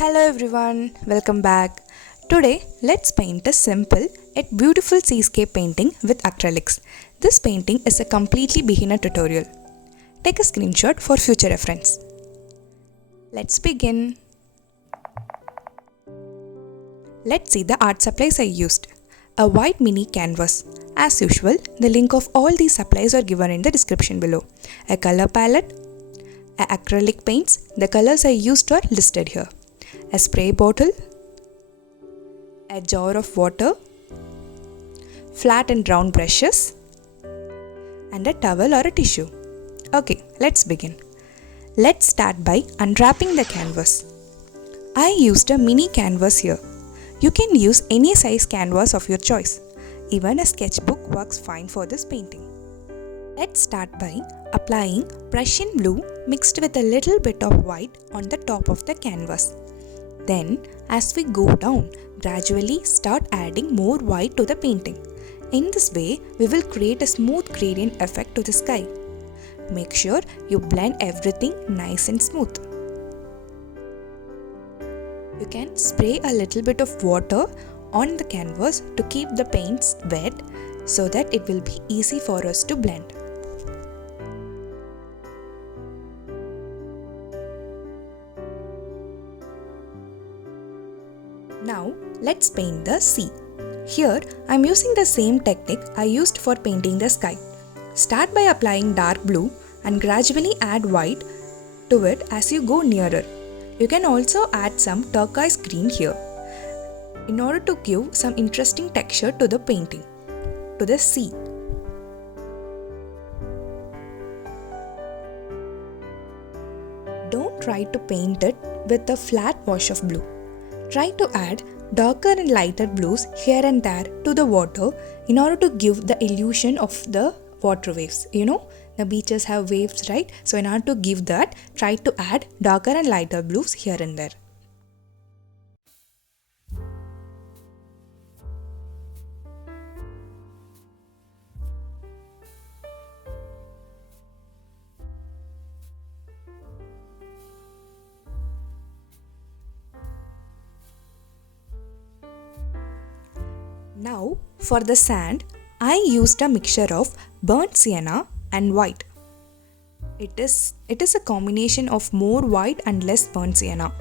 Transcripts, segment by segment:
Hello everyone, welcome back. Today, let's paint a simple yet beautiful seascape painting with acrylics. This painting is a completely beginner tutorial. Take a screenshot for future reference. Let's begin. Let's see the art supplies I used. A white mini canvas. As usual, the link of all these supplies are given in the description below. A color palette, acrylic paints, the colors I used are listed here. A spray bottle, a jar of water, flat and round brushes, and a towel or a tissue. Okay, let's begin. Let's start by unwrapping the canvas. I used a mini canvas here. You can use any size canvas of your choice. Even a sketchbook works fine for this painting. Let's start by applying Prussian blue mixed with a little bit of white on the top of the canvas. Then, as we go down, gradually start adding more white to the painting. In this way, we will create a smooth gradient effect to the sky. Make sure you blend everything nice and smooth. You can spray a little bit of water on the canvas to keep the paints wet so that it will be easy for us to blend. Now let's paint the sea. Here I am using the same technique I used for painting the sky. Start by applying dark blue and gradually add white to it as you go nearer. You can also add some turquoise green here in order to give some interesting texture to the painting, to the sea. Don't try to paint it with a flat wash of blue. Try to add darker and lighter blues here and there to the water in order to give the illusion of the water waves. You know, the beaches have waves, right? So in order to give that, try to add darker and lighter blues here and there. Now for the sand, I used a mixture of burnt sienna and white. It is a combination of more white and less burnt sienna.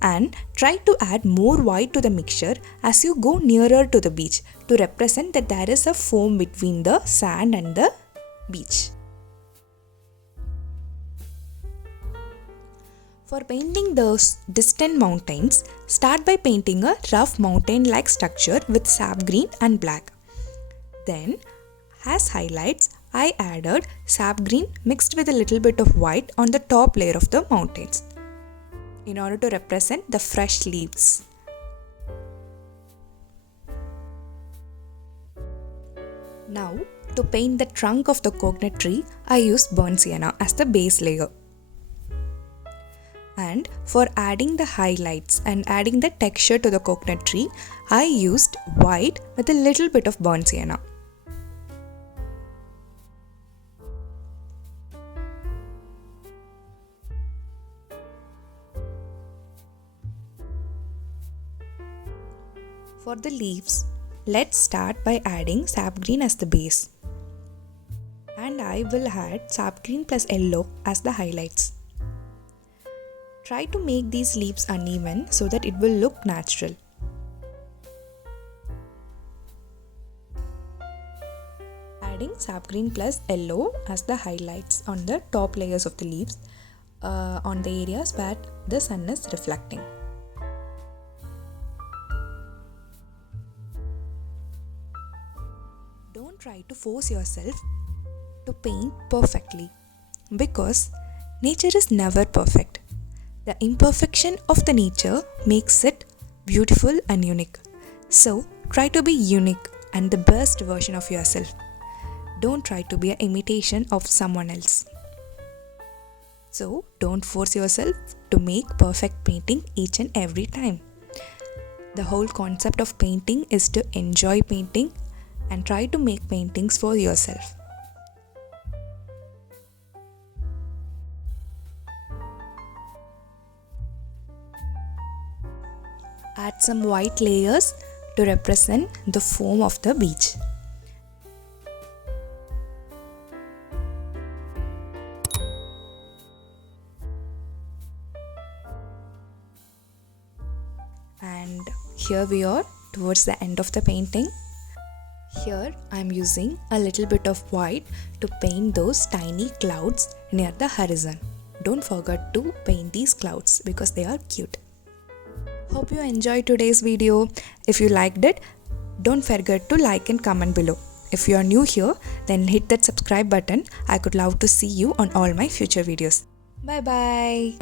And try to add more white to the mixture as you go nearer to the beach to represent that there is a foam between the sand and the beach. For painting those distant mountains, start by painting a rough mountain-like structure with sap green and black. Then, as highlights, I added sap green mixed with a little bit of white on the top layer of the mountains in order to represent the fresh leaves. Now, to paint the trunk of the coconut tree, I used burnt sienna as the base layer. And for adding the highlights and adding the texture to the coconut tree, I used white with a little bit of burnt sienna. For the leaves, let's start by adding sap green as the base. And I will add sap green plus yellow as the highlights. Try to make these leaves uneven so that it will look natural. Adding sap green plus yellow as the highlights on the top layers of the leaves on the areas where the sun is reflecting. Don't try to force yourself to paint perfectly because nature is never perfect. The imperfection of the nature makes it beautiful and unique. So, try to be unique and the best version of yourself. Don't try to be an imitation of someone else. So, don't force yourself to make perfect painting each and every time. The whole concept of painting is to enjoy painting and try to make paintings for yourself. Add some white layers to represent the foam of the beach. And here we are towards the end of the painting. Here I am using a little bit of white to paint those tiny clouds near the horizon. Don't forget to paint these clouds because they are cute. Hope you enjoyed today's video. If you liked it, don't forget to like and comment below. If you are new here, then hit that subscribe button. I could love to see you on all my future videos. Bye bye.